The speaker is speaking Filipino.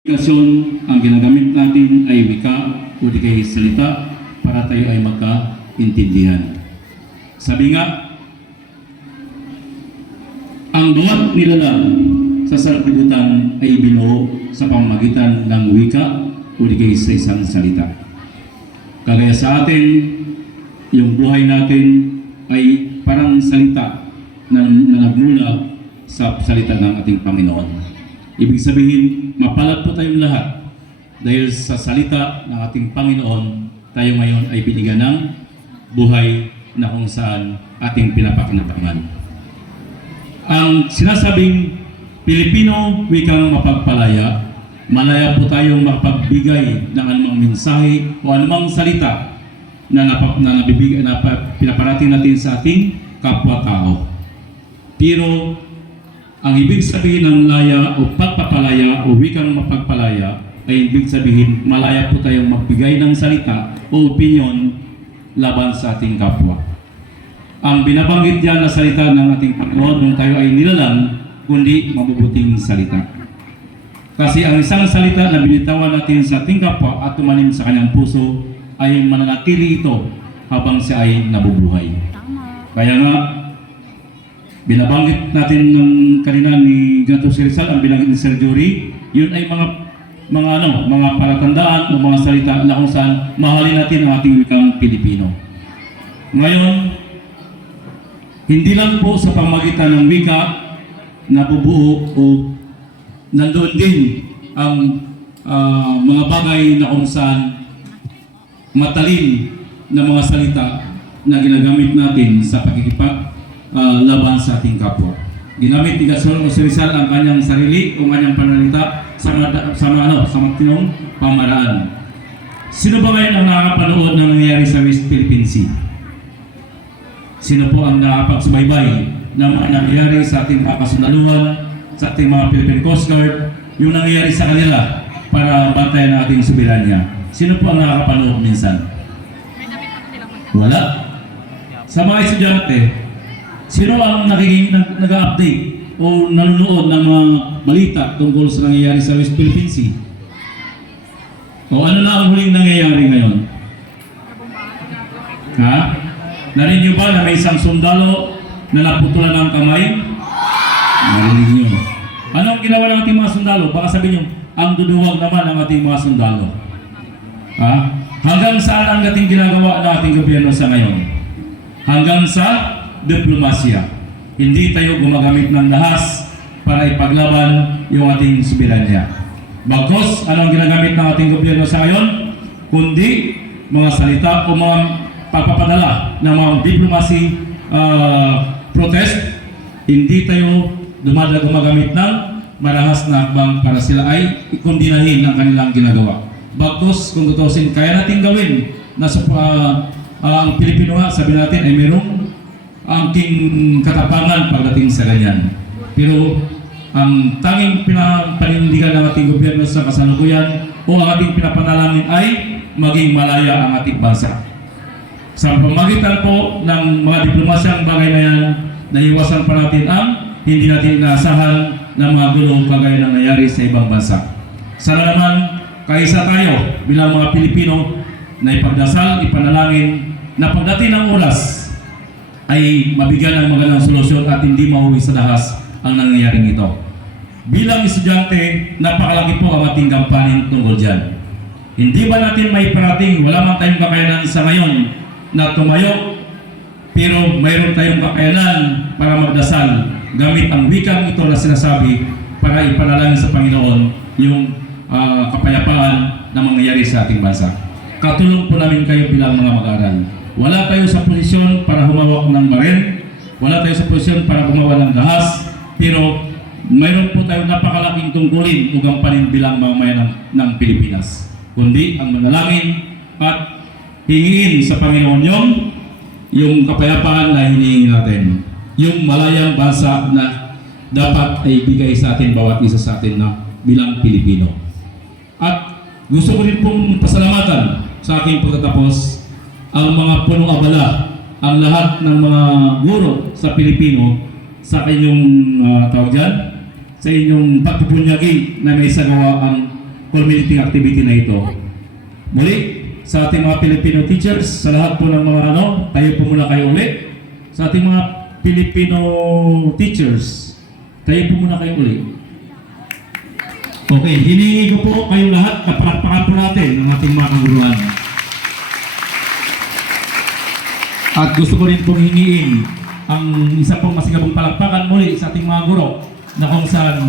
Komunikasyon, ang ginagamit natin ay wika o di kaya salita para tayo ay magkaintindihan. Sabi nga, ang bawat nilalang sa sanlibutan ay binuo sa pamamagitan ng wika o di kaya sa isang salita. Kagaya sa atin, yung buhay natin ay parang salita na, na nagmula sa salita ng ating Panginoon. Ibig sabihin, mapalad po tayong lahat dahil sa salita ng ating Panginoon, tayo ngayon ay binigyan ng buhay na kung saan ating pinapakinabangan. Ang sinasabing Pilipino wikang mapagpalaya, malaya po tayong makapagbigay ng anumang mensahe o anumang salita na, napa, na nabibigay na pa- pinaparating natin sa ating kapwa-tao. Pero ang ibig sabihin ng laya o pagpapalaya o wikang mapagpalaya ay ibig sabihin malaya po tayong magbigay ng salita o opinion laban sa ating kapwa. Ang binabanggit diyan na salita ng ating Panginoon nung tayo ay nilalang, kundi mabubuting salita. Kasi ang isang salita na binitawan natin sa ating kapwa at tumanim sa kanyang puso ay mananatili ito habang siya ay nabubuhay. Kaya nga, binabanggit natin ng kanina ni Gato Rizal, ang binanggit ni Sir Jury, yun ay mga mga ano, mga palatandaan o mga salita na kung saan mahalin natin ang ating wikang Pilipino. Ngayon, hindi lang po sa pamagitan ng wika nabubuo o nandoon din ang ah, mga bagay na kung saan matalim na mga salita na ginagamit natin sa pagkikipag ah, laban sa ating kapwa. Ginamit ni Gasol o si Rizal ang kanyang sarili o kanyang pananalita sa sa ano, sa matinong pamaraan. Sino ba ngayon ang nakakapanood ng nangyayari sa West Philippine Sea? Sino po ang nakakapagsubaybay ng mga nangyayari sa ating mga kasundaluhan, sa ating mga Philippine Coast Guard, yung nangyayari sa kanila para bantayan ang ating soberanya? Sino po ang nakakapanood minsan? Wala. Sa mga estudyante, sino ang nagiging nag, nag-update o nanonood ng mga balita tungkol sa nangyayari sa West Philippine Sea? O ano na ang huling nangyayari ngayon? Ha? Narinig niyo ba na may isang sundalo na naputulan ng kamay? Narinig niyo. Anong ginawa ng ating mga sundalo? Baka sabihin niyo, ang duduwag naman ng ating mga sundalo. Ha? Hanggang saan ang ating ginagawa ng ating gobyerno sa ngayon? Hanggang sa diplomasya. Hindi tayo gumagamit ng lahas para ipaglaban yung ating soberanya. Bagkos, ano ang ginagamit ng ating gobyerno sa ngayon? Kundi mga salita o mga pagpapadala ng mga diplomacy ah, protest, hindi tayo dumada gumagamit ng marahas na akbang para sila ay ikondinahin ang kanilang ginagawa. Bagkos, kung tutusin, kaya natin gawin na sa ah, ah, ang Pilipino nga, sabi natin ay merong angking katapangan pagdating sa ganyan. Pero ang tanging pinapanindigan ng ating gobyerno sa kasalukuyan o ang ating pinapanalangin ay maging malaya ang ating bansa. Sa pamagitan po ng mga diplomasyang bagay na yan, naiwasan pa natin ang hindi natin inaasahan na mga gulong kagaya ng nangyari sa ibang bansa. Sana naman, kaisa tayo bilang mga Pilipino na ipagdasal, ipanalangin na pagdating ng oras ay mabigyan ng magandang solusyon at hindi mauwi sa dahas ang nangyayaring ito. Bilang estudyante, napakalaki po ang ating gampanin tungkol dyan. Hindi ba natin may parating, wala man tayong kakayanan sa ngayon na tumayo, pero mayroon tayong kakayanan para magdasal gamit ang wikang ito na sinasabi para ipanalangin sa Panginoon yung ah, kapayapaan na mangyayari sa ating bansa. Katulong po namin kayo bilang mga mag-aaral. Wala tayo sa posisyon para humawak ng baril, wala tayo sa posisyon para gumawa ng dahas, pero mayroon po tayong napakalaking tungkulin o gampanin bilang mamamayan ng, ng Pilipinas. Kundi ang manalangin at hingin sa Panginoon yung yung kapayapaan na hinihingi natin. Yung malayang bansa na dapat ay bigay sa atin bawat isa sa atin na bilang Pilipino. At gusto ko rin pong pasalamatan sa aking pagtatapos ang mga punong abala, ang lahat ng mga guro sa Pilipino sa inyong uh, tawag dyan, sa inyong pagpupunyagi na may sagawa ang community activity na ito. Muli, sa ating mga Filipino teachers, sa lahat po ng mga ano, tayo po muna kayo uli. Sa ating mga Filipino teachers, kayo po muna kayo uli. Okay, hinihingi ko po kayo lahat, kapalakpakan po natin ng ating mga kaguruan. At gusto ko rin pong hingiin ang isa pong masigabong palakpakan muli sa ating mga guro na kung saan